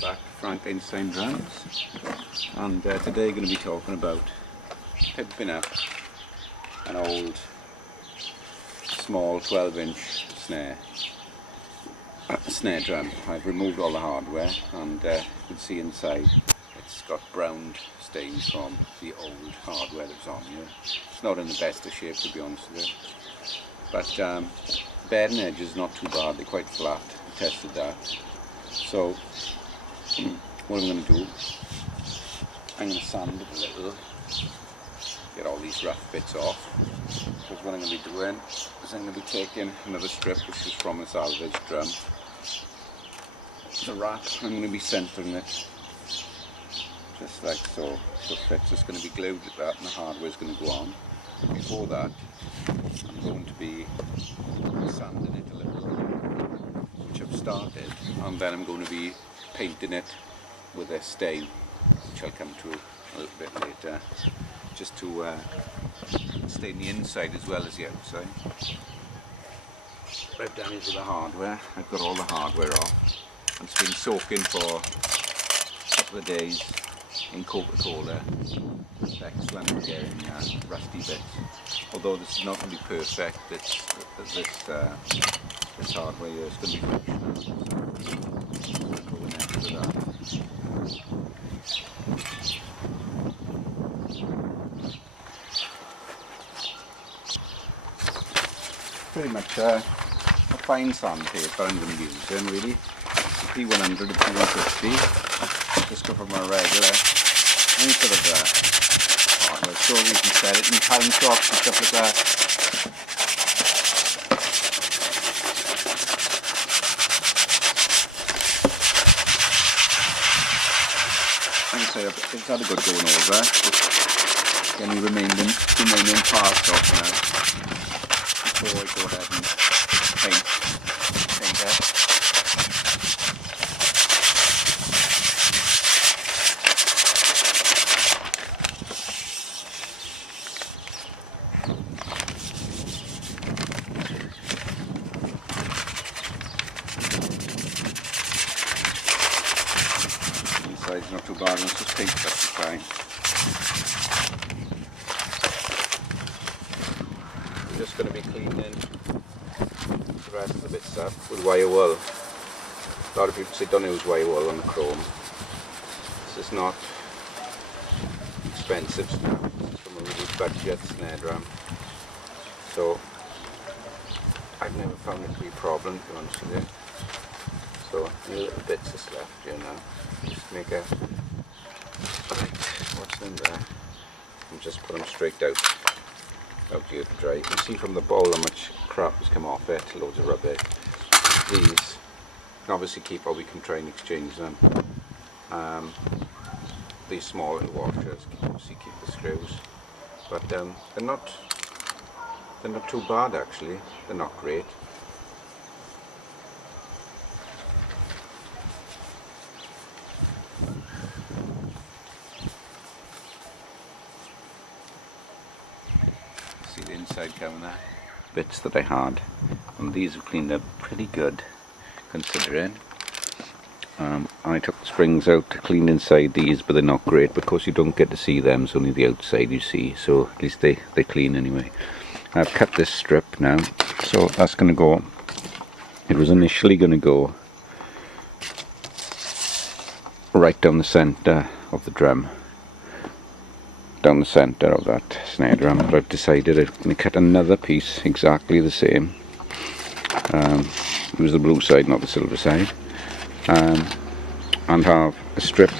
Back to Einstein drums, and today going to be talking about pimping up an old small 12-inch snare drum. I've removed all the hardware, and you can see inside it's got brown stains from the old hardware that's on here. It's not in the best of shape, to be honest with you, but bearing edge is not too bad. They're quite flat. I tested that. So what I'm going to do, I'm going to sand it a little, get all these rough bits off, because what I'm going to be doing is I'm going to be taking another strip which is from a salvage drum. The wrap, I'm going to be centering it just like so, so it fits. It's going to be glued like that, and the hardware is going to go on. But before that, I'm going to be sanding it a little, which I've started, and then I'm going to be painting it with a stain, which I'll come to a little bit later, just to stain the inside as well as the outside. Right down into the hardware. I've got all the hardware off, and it's been soaking for a couple of days in Coca-Cola. It's excellent for getting rusty bits. Although this is not going to be perfect, this hardware here is going to be functional. Going next to that. Pretty much a fine sandpaper I'm going to be using, really. P100 and P150. Just go from a regular, any sort of hardware store. You can sell it in pound shops and stuff like that. It's had a good going over. Just getting the remaining parts off now before I go ahead and paint it. It's not too bad, it's just paint that's fine. I'm just going to be cleaning the rest of the bits up with wire wool. A lot of people say don't use wire wool on the chrome. This is not expensive stuff. It's from a really budget snare drum. So I've never found it to be a problem, to be honest with you. So any little bits that's left here now. Just make a, right, what's in there, and just put them straight out here to dry. You can see from the bowl how much crap has come off it, loads of rubbish. These can obviously keep, or we can try and exchange them. These small little washers can obviously keep the screws, but they're not too bad actually. They're not great. See the inside coming there? Bits that I had, and these have cleaned up pretty good considering. I took the springs out to clean inside these, but they're not great because you don't get to see them, it's only the outside you see, so at least they clean anyway. I've cut this strip now, so that's going to go, it was initially going to go right down the centre of the drum, down the centre of that snare drum, but I've decided I'm going to cut another piece exactly the same. Use the blue side, not the silver side, and have a strip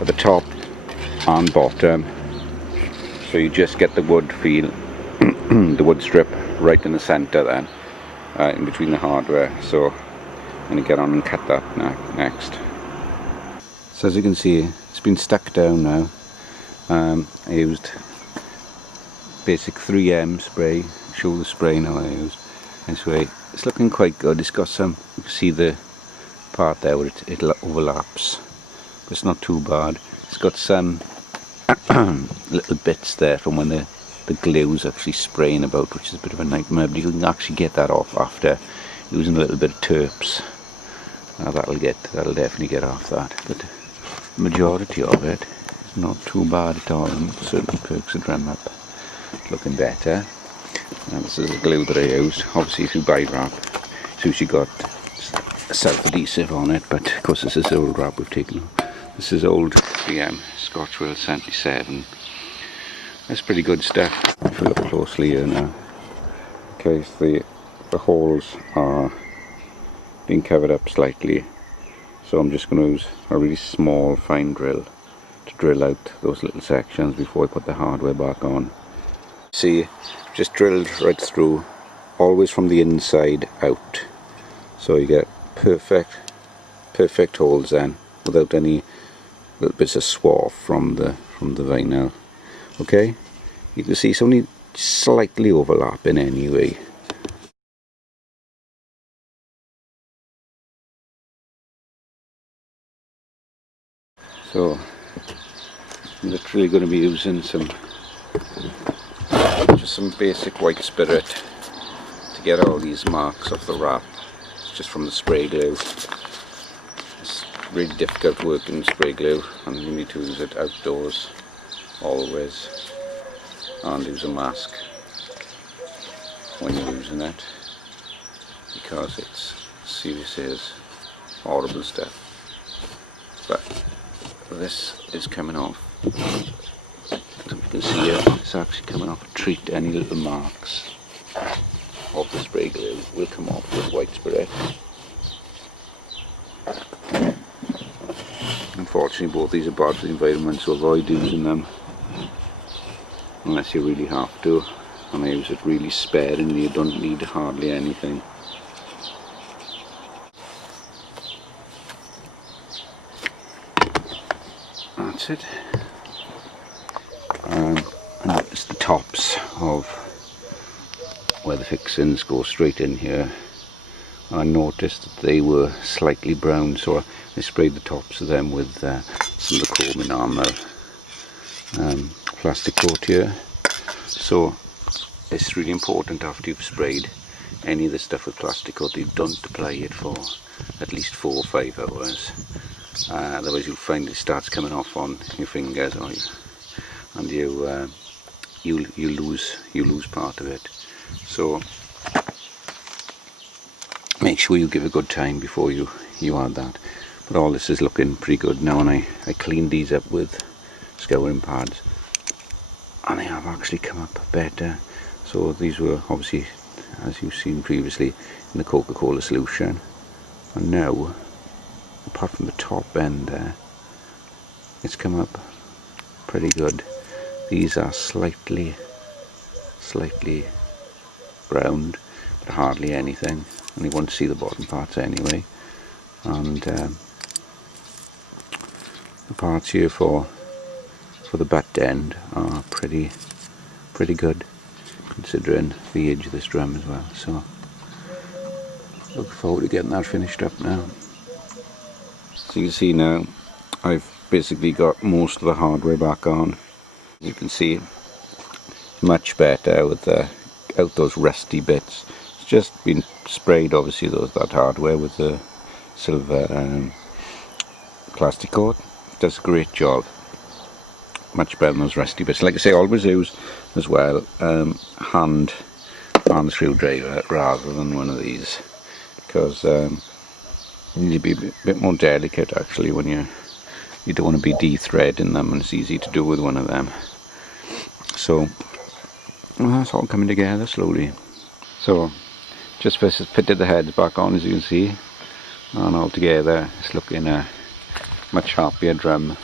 at the top and bottom, so you just get the wood feel, the wood strip right in the centre then, in between the hardware. So I'm going to get on and cut that next. So as you can see, it's been stuck down now. I used basic 3M spray. Show the spray now I used. This way, it's looking quite good. It's got some, you can see the part there where it overlaps, but it's not too bad. It's got some little bits there from when the glue's actually spraying about, which is a bit of a nightmare, but you can actually get that off after using a little bit of terps. Now that'll definitely get off that, but the majority of it is not too bad at all, and certainly perks the drum up. Looking better. And this is the glue that I used. Obviously if you buy wrap, it's usually got self-adhesive on it, but of course this is old wrap we've taken off. This is old Scotchwell 77. That's pretty good stuff. If you look closely here now, okay, the holes are being covered up slightly, so I'm just going to use a really small fine drill to drill out those little sections before I put the hardware back on. See, just drilled right through, always from the inside out, so you get perfect holes then, without any little bits of swarf from the vinyl. Okay, you can see it's only slightly overlapping anyway. So I'm literally going to be using just some basic white spirit to get all these marks off the wrap. It's just from the spray glue. It's really difficult working spray glue, and you need to use it outdoors always, and use a mask when you're using it, because it's seriously is horrible stuff. But this is coming off. So you can see here, it's actually coming off a treat. Any little marks of the spray glue will come off with white spirit. Unfortunately both these are bad for the environment, so avoid using them unless you really have to, and I use it really sparingly. You don't need hardly anything. That's it. And notice the tops of where the fixings go straight in here. I noticed that they were slightly brown, so I sprayed the tops of them with some of the chrome enamel plastic coat here. So it's really important after you've sprayed any of the stuff with plastic coat that you don't apply it for at least 4 or 5 hours. Otherwise you'll find it starts coming off on your fingers, and you lose part of it. So make sure you give a good time before you add that. But all this is looking pretty good now, and I cleaned these up with scouring pads, and they have actually come up better. So these were obviously, as you've seen previously, in the Coca-Cola solution, and now apart from the top end there, it's come up pretty good. These are slightly browned, but hardly anything, and you won't see the bottom parts anyway. And the parts here for the butt end are pretty good, considering the age of this drum as well. So look forward to getting that finished up now. So you can see now I've basically got most of the hardware back on. You can see much better without those rusty bits. It's just been sprayed, obviously, that hardware with the silver plastic coat. It does a great job. Much better than those rusty bits. Like I say, always use as well hand screwdriver rather than one of these, because you need to be a bit more delicate actually when you don't want to be de-threading them, and it's easy to do with one of them. So well, that's all coming together slowly. So just fitted the heads back on, as you can see, and all together it's looking a much happier drum.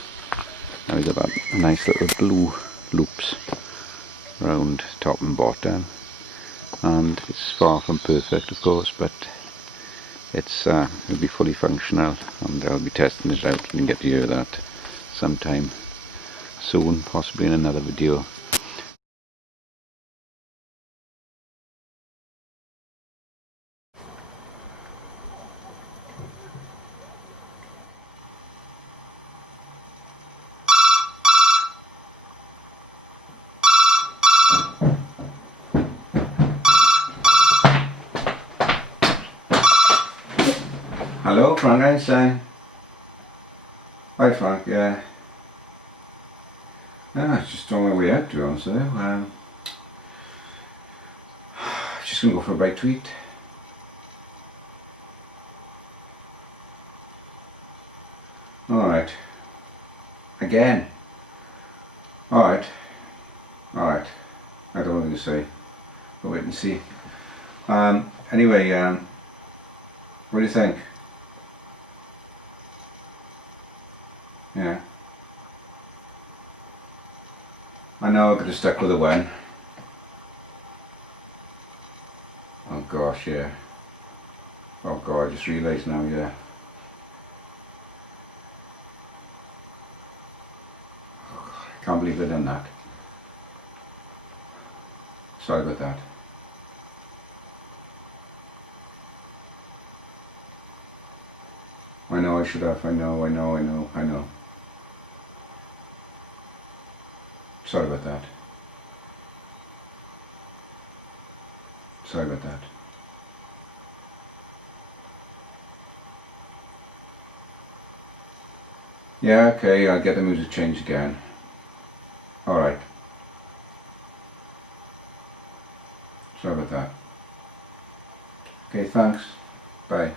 Now we've got that nice little blue loops around top and bottom, and it's far from perfect of course, but it'll be fully functional, and I'll be testing it out, and you can get to hear that sometime soon, possibly in another video. Hello, Frank Einstein. Hi Frank, yeah. Yeah, just on my way out, to be honest with you. Just gonna go for a bite to eat. Alright. Again. Alright. Alright. I don't know what to say. But wait and see. Anyway, what do you think? Yeah. I know I could have stuck with a one. Oh gosh, yeah. Oh god, I just realised now, yeah. I can't believe I've done that. Sorry about that. I know I should have, I know. Sorry about that. Sorry about that. Yeah, okay, I'll get the music changed again. Alright. Sorry about that. Okay, thanks. Bye.